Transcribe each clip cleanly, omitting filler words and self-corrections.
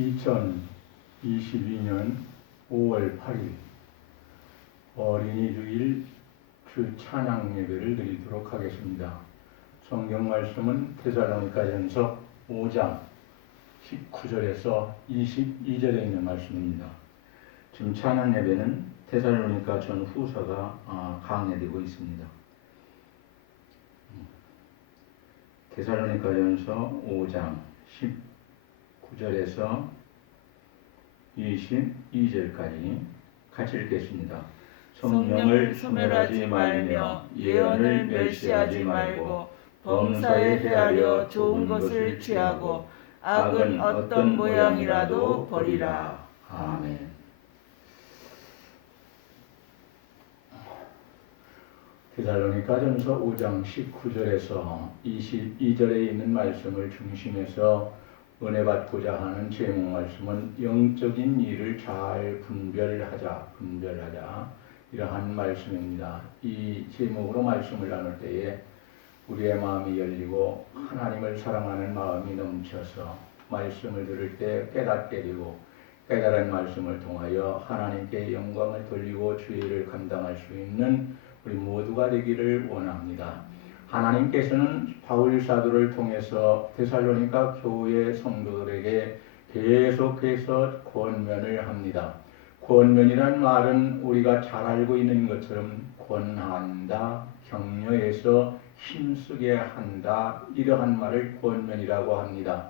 2022년 5월 8일 어린이 주일 주 찬양 예배를 드리도록 하겠습니다. 성경 말씀은 데살로니가전서 5장 19절에서 22절에 있는 말씀입니다. 지금 찬양 예배는 데살로니가 전후서가 강해되고 있습니다. 데살로니가전서 5장 19절에서 22절까지 같이 읽겠습니다. 성령을 소멸하지 말며 예언을 멸시하지 말고 범사에 헤아려 좋은 것을 취하고 악은 어떤 모양이라도 버리라. 아멘. 데살로니가전서 5장 19절에서 22절에 있는 말씀을 중심해서 은혜 받고자 하는 제목 말씀은 영적인 일을 잘 분별하자 이러한 말씀입니다. 이 제목으로 말씀을 나눌 때에 우리의 마음이 열리고 하나님을 사랑하는 마음이 넘쳐서 말씀을 들을 때 깨닫게 되고 깨달은 말씀을 통하여 하나님께 영광을 돌리고 주의를 감당할 수 있는 우리 모두가 되기를 원합니다. 하나님께서는 바울 사도를 통해서 데살로니가 교회 성도들에게 계속해서 권면을 합니다. 권면이란 말은 우리가 잘 알고 있는 것처럼 권한다, 격려해서 힘쓰게 한다, 이러한 말을 권면이라고 합니다.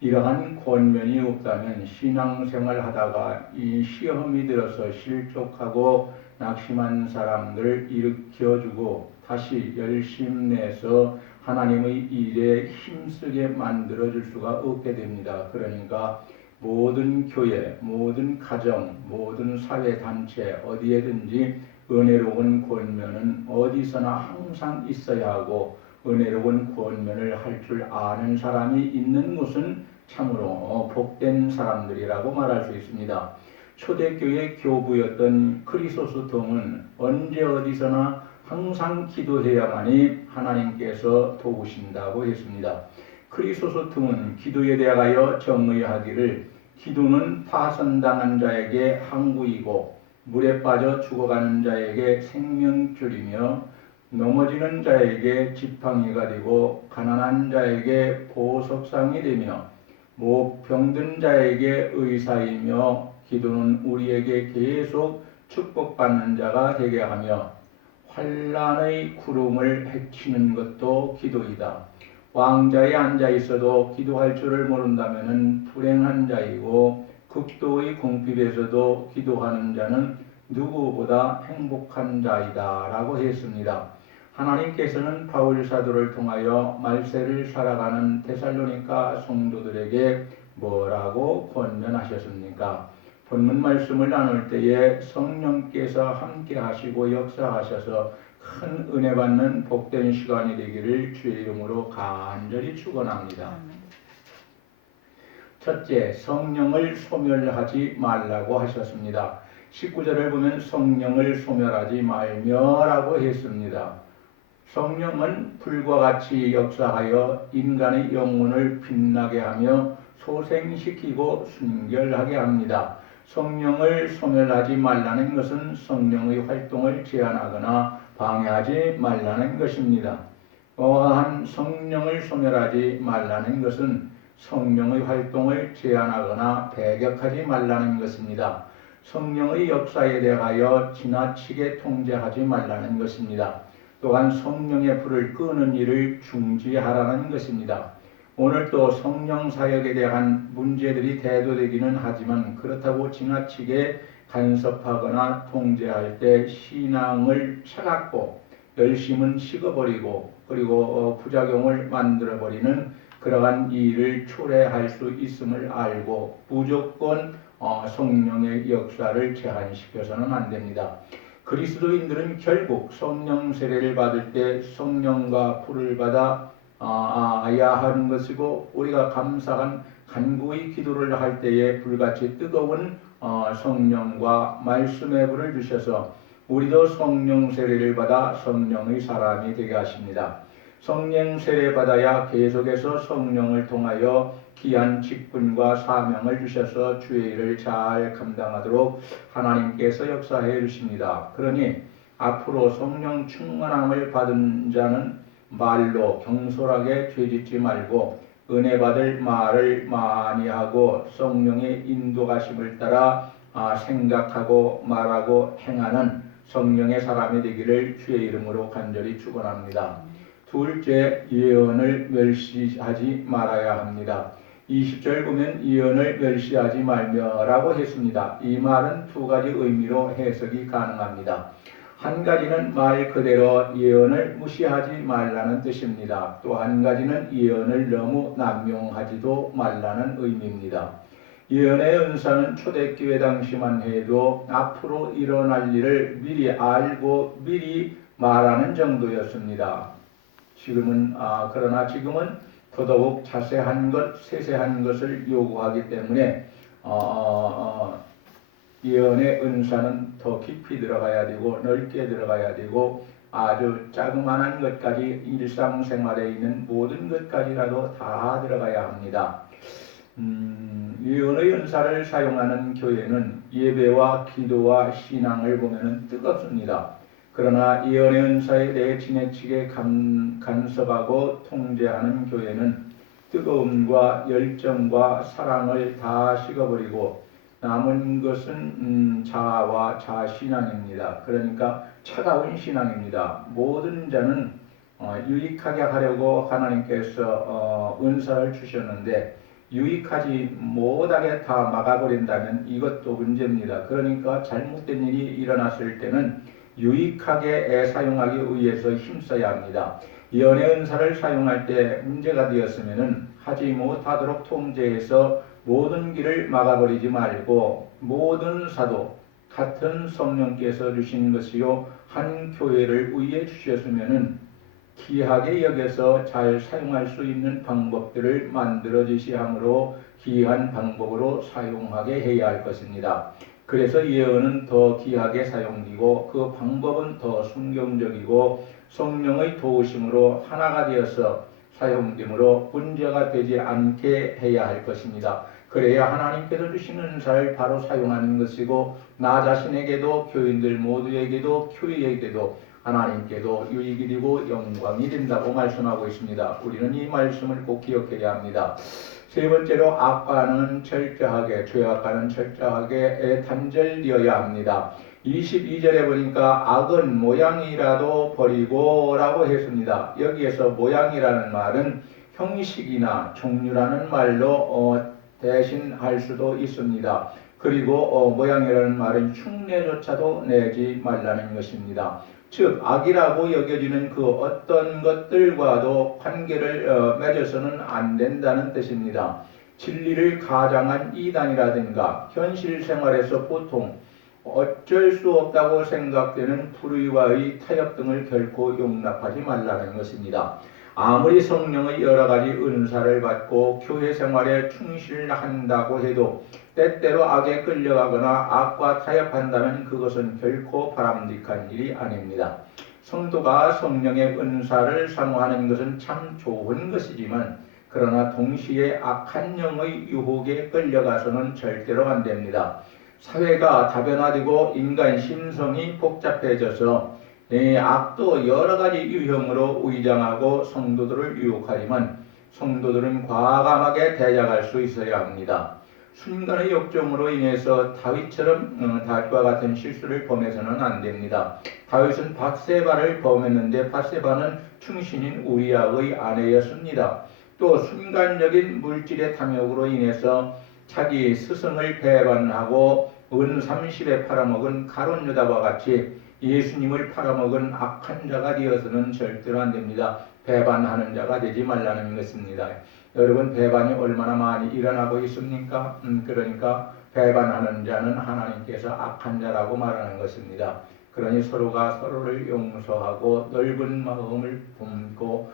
이러한 권면이 없다면 신앙생활 하다가 이 시험이 들어서 실족하고 낙심한 사람들을 일으켜주고 다시 열심내서 하나님의 일에 힘쓰게 만들어줄 수가 없게 됩니다. 그러니까 모든 교회, 모든 가정, 모든 사회단체 어디에든지 은혜로운 권면은 어디서나 항상 있어야 하고 은혜로운 권면을 할 줄 아는 사람이 있는 곳은 참으로 복된 사람들이라고 말할 수 있습니다. 초대교회 교부였던 크리소스톰은 언제 어디서나 항상 기도해야만이 하나님께서 도우신다고 했습니다. 크리소스톰은 기도에 대하여 정의하기를 기도는 파선당한 자에게 항구이고 물에 빠져 죽어가는 자에게 생명줄이며 넘어지는 자에게 지팡이가 되고 가난한 자에게 보석상이 되며 병든 자에게 의사이며 기도는 우리에게 계속 축복받는 자가 되게 하며 환난의 구름을 헤치는 것도 기도이다. 왕자에 앉아 있어도 기도할 줄을 모른다면 불행한 자이고 극도의 궁핍에서도 기도하는 자는 누구보다 행복한 자이다 라고 했습니다. 하나님께서는 바울 사도를 통하여 말세를 살아가는 데살로니가 성도들에게 뭐라고 권면하셨습니까? 본문 말씀을 나눌 때에 성령께서 함께 하시고 역사하셔서 큰 은혜 받는 복된 시간이 되기를 주의 이름으로 간절히 축원합니다. 첫째, 성령을 소멸하지 말라고 하셨습니다. 19절을 보면 성령을 소멸하지 말며라고 했습니다. 성령은 불과 같이 역사하여 인간의 영혼을 빛나게 하며 소생시키고 순결하게 합니다. 성령을 소멸하지 말라는 것은 성령의 활동을 제한하거나 방해하지 말라는 것입니다. 또한 성령을 소멸하지 말라는 것은 성령의 활동을 제한하거나 배격하지 말라는 것입니다. 성령의 역사에 대하여 지나치게 통제하지 말라는 것입니다. 또한 성령의 불을 끄는 일을 중지하라는 것입니다. 오늘 또 성령 사역에 대한 문제들이 대두되기는 하지만 그렇다고 지나치게 간섭하거나 통제할 때 신앙을 차갑고 열심은 식어버리고 그리고 부작용을 만들어버리는 그러한 일을 초래할 수 있음을 알고 무조건 성령의 역사를 제한시켜서는 안 됩니다. 그리스도인들은 결국 성령 세례를 받을 때 성령과 불을 받아 아야 하는 것이고 우리가 감사한 간구의 기도를 할 때에 불같이 뜨거운 성령과 말씀의 불을 주셔서 우리도 성령 세례를 받아 성령의 사람이 되게 하십니다. 성령 세례 받아야 계속해서 성령을 통하여 귀한 직분과 사명을 주셔서 주의 일을 잘 감당하도록 하나님께서 역사해 주십니다. 그러니 앞으로 성령 충만함을 받은 자는 말로 경솔하게 죄짓지 말고 은혜 받을 말을 많이 하고 성령의 인도가심을 따라 생각하고 말하고 행하는 성령의 사람이 되기를 주의 이름으로 간절히 축원합니다. 둘째, 예언을 멸시하지 말아야 합니다. 20절 보면 예언을 멸시하지 말며라고 했습니다. 이 말은 두 가지 의미로 해석이 가능합니다. 한 가지는 말 그대로 예언을 무시하지 말라는 뜻입니다. 또 한 가지는 예언을 너무 남용하지도 말라는 의미입니다. 예언의 은사는 초대교회 당시만 해도 앞으로 일어날 일을 미리 알고 미리 말하는 정도였습니다. 그러나 지금은 더더욱 자세한 것, 세세한 것을 요구하기 때문에 예언의 은사는 더 깊이 들어가야 되고 넓게 들어가야 되고 아주 자그마한 것까지 일상생활에 있는 모든 것까지라도 다 들어가야 합니다. 예언의 은사를 사용하는 교회는 예배와 기도와 신앙을 보면 뜨겁습니다. 그러나 예언의 은사에 대해 지나치게 간섭하고 통제하는 교회는 뜨거움과 열정과 사랑을 다 식어버리고 남은 것은 자아와 자신앙입니다. 그러니까 차가운 신앙입니다. 모든 자는 유익하게 하려고 하나님께서 은사를 주셨는데 유익하지 못하게 다 막아버린다면 이것도 문제입니다. 그러니까 잘못된 일이 일어났을 때는 유익하게 사용하기 위해서 힘써야 합니다. 예언의 은사를 사용할 때 문제가 되었으면 하지 못하도록 통제해서 모든 길을 막아버리지 말고 모든 사도 같은 성령께서 주신 것이요 한 교회를 위해 주셨으면 귀하게 여겨서 잘 사용할 수 있는 방법들을 만들어 주시므로 귀한 방법으로 사용하게 해야 할 것입니다. 그래서 예언은 더 귀하게 사용되고 그 방법은 더 순경적이고 성령의 도우심으로 하나가 되어서 사용되므로 문제가 되지 않게 해야 할 것입니다. 그래야 하나님께서 주시는 은사를 바로 사용하는 것이고 나 자신에게도 교인들 모두에게도 교회에게도 하나님께도 유익이 되고 영광이 된다고 말씀하고 있습니다. 우리는 이 말씀을 꼭 기억해야 합니다. 세 번째로 악과는 철저하게, 죄악과는 철저하게 단절되어야 합니다. 22절에 보니까 악은 모양이라도 버리고 라고 했습니다. 여기에서 모양이라는 말은 형식이나 종류라는 말로 대신할 수도 있습니다. 그리고 모양이라는 말은 흉내조차도 내지 말라는 것입니다. 즉 악이라고 여겨지는 그 어떤 것들과도 관계를 맺어서는 안 된다는 뜻입니다. 진리를 가장한 이단이라든가 현실 생활에서 보통 어쩔 수 없다고 생각되는 불의와의 타협 등을 결코 용납하지 말라는 것입니다. 아무리 성령의 여러 가지 은사를 받고 교회 생활에 충실한다고 해도 때때로 악에 끌려가거나 악과 타협한다면 그것은 결코 바람직한 일이 아닙니다. 성도가 성령의 은사를 사모하는 것은 참 좋은 것이지만 그러나 동시에 악한 영의 유혹에 끌려가서는 절대로 안 됩니다. 사회가 다변화되고 인간 심성이 복잡해져서 악도 여러 가지 유형으로 위장하고 성도들을 유혹하지만 성도들은 과감하게 대적할 수 있어야 합니다. 순간의 욕정으로 인해서 다윗처럼 다윗과 같은 실수를 범해서는 안 됩니다. 다윗은 밧세바를 범했는데 밧세바는 충신인 우리아의 아내였습니다. 또 순간적인 물질의 탐욕으로 인해서 자기 스승을 배반하고 은 30에 팔아먹은 가룟 유다와 같이 예수님을 팔아먹은 악한 자가 되어서는 절대로 안 됩니다. 배반하는 자가 되지 말라는 것입니다. 여러분 배반이 얼마나 많이 일어나고 있습니까? 그러니까 배반하는 자는 하나님께서 악한 자라고 말하는 것입니다. 그러니 서로가 서로를 용서하고 넓은 마음을 품고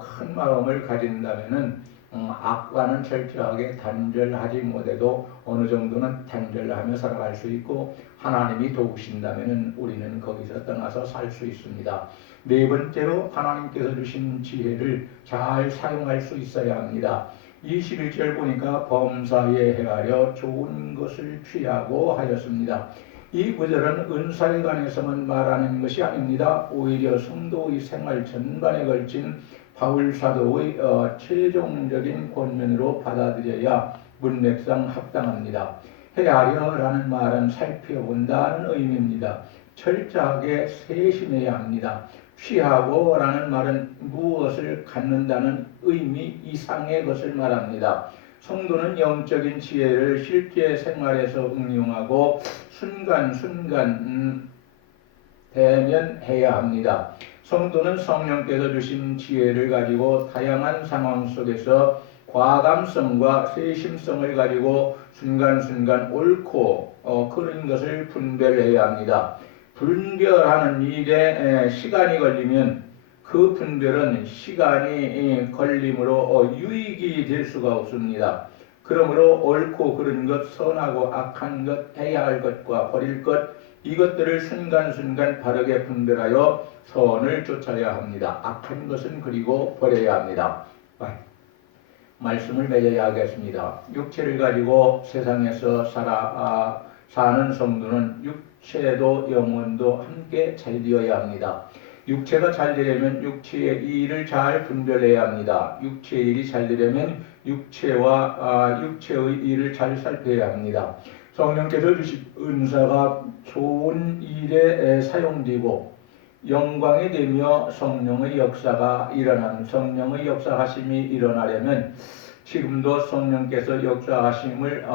큰 마음을 가진다면은 악과는 철저하게 단절하지 못해도 어느 정도는 단절하며 살아갈 수 있고 하나님이 도우신다면 우리는 거기서 떠나서 살 수 있습니다. 네 번째로 하나님께서 주신 지혜를 잘 사용할 수 있어야 합니다. 21절 보니까 범사에 행하려 좋은 것을 취하고 하였습니다. 이 구절은 은사에 관해서만 말하는 것이 아닙니다. 오히려 성도의 생활 전반에 걸친 바울 사도의 최종적인 권면으로 받아들여야 문맥상 합당합니다. 헤아려라는 말은 살펴본다는 의미입니다. 철저하게 세심해야 합니다. 취하고라는 말은 무엇을 갖는다는 의미 이상의 것을 말합니다. 성도는 영적인 지혜를 실제 생활에서 응용하고 순간순간 대면해야 합니다. 성도는 성령께서 주신 지혜를 가지고 다양한 상황 속에서 과감성과 세심성을 가지고 순간순간 옳고 그른 것을 분별해야 합니다. 분별하는 일에 시간이 걸리면 그 분별은 시간이 걸림으로 유익이 될 수가 없습니다. 그러므로 옳고 그른 것, 선하고 악한 것, 해야 할 것과 버릴 것, 이것들을 순간순간 바르게 분별하여 선을 쫓아야 합니다. 악한 것은 그리고 버려야 합니다. 말씀을 맺어야 하겠습니다. 육체를 가지고 세상에서 사는 성도는 육체도 영혼도 함께 잘 되어야 합니다. 육체가 잘 되려면 육체의 일을 잘 분별해야 합니다. 육체의 일이 잘 되려면 육체의 일을 잘 살펴야 합니다. 성령께서 주신 은사가 좋은 일에 사용되고 영광이 되며 성령의 역사가 성령의 역사하심이 일어나려면 지금도 성령께서 역사하심을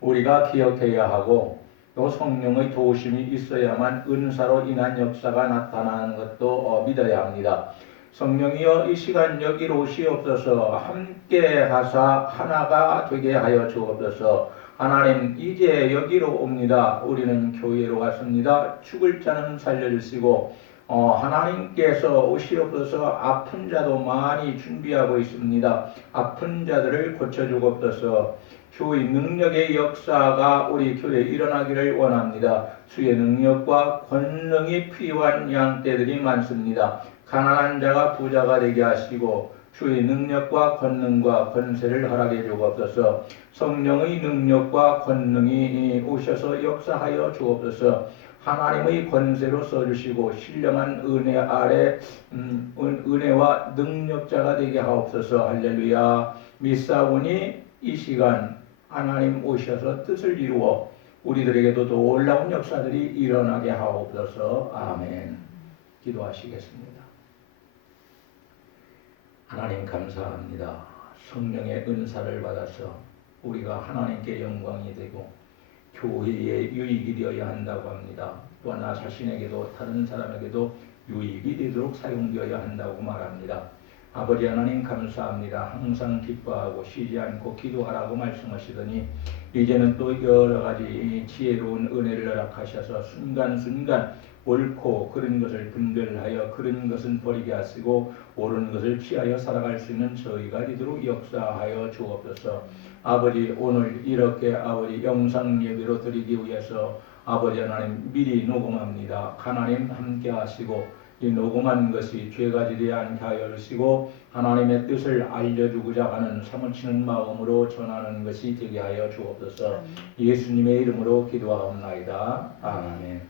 우리가 기억해야 하고 또 성령의 도우심이 있어야만 은사로 인한 역사가 나타나는 것도 믿어야 합니다. 성령이여 이 시간 여기로 오시옵소서. 함께 하사 하나가 되게 하여 주옵소서. 하나님 이제 여기로 옵니다. 우리는 교회로 왔습니다. 죽을 자는 살려주시고 하나님께서 오시옵소서. 아픈 자도 많이 준비하고 있습니다. 아픈 자들을 고쳐주옵소서. 주의 능력의 역사가 우리 교회에 일어나기를 원합니다. 주의 능력과 권능이 필요한 양떼들이 많습니다. 가난한 자가 부자가 되게 하시고 주의 능력과 권능과 권세를 허락해 주옵소서. 성령의 능력과 권능이 오셔서 역사하여 주옵소서. 하나님의 권세로 써주시고 신령한 은혜 아래 은혜와 능력자가 되게 하옵소서. 할렐루야. 믿사오니 이 시간 하나님 오셔서 뜻을 이루어 우리들에게도 놀라운 역사들이 일어나게 하옵소서. 아멘. 기도하시겠습니다. 하나님 감사합니다. 성령의 은사를 받아서 우리가 하나님께 영광이 되고 교회에 유익이 되어야 한다고 합니다. 또한 나 자신에게도 다른 사람에게도 유익이 되도록 사용되어야 한다고 말합니다. 아버지 하나님 감사합니다. 항상 기뻐하고 쉬지 않고 기도하라고 말씀하시더니 이제는 또 여러 가지 지혜로운 은혜를 허락하셔서 순간순간 옳고 그른 것을 분별하여 그른 것은 버리게 하시고 옳은 것을 취하여 살아갈 수 있는 저희가 되도록 역사하여 주옵소서. 아버지 오늘 이렇게 아버지 영상 예배로 드리기 위해서 아버지 하나님 미리 녹음합니다. 하나님 함께 하시고 이 녹음한 것이 죄가 지지 않게 하여 주시고 하나님의 뜻을 알려주고자 하는 사무치는 마음으로 전하는 것이 되게 하여 주옵소서. 예수님의 이름으로 기도하옵나이다. 아멘.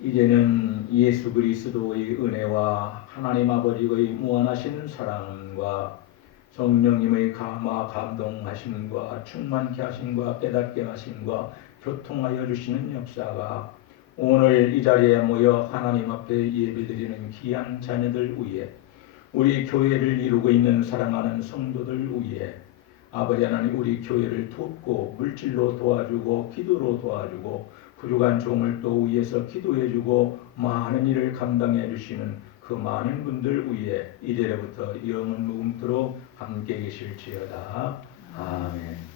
이제는 예수 그리스도의 은혜와 하나님 아버지의 무한하신 사랑과 성령님의 감동하심과 충만케 하심과 깨닫게 하심과 교통하여 주시는 역사가 오늘 이 자리에 모여 하나님 앞에 예배드리는 귀한 자녀들 위에 우리 교회를 이루고 있는 사랑하는 성도들 위에 아버지 하나님 우리 교회를 돕고 물질로 도와주고 기도로 도와주고 부족한 종을 또 위해서 기도해주고 많은 일을 감당해 주시는 그 많은 분들 위에 이제부터 영원 무궁토록 함께 계실지어다. 아멘.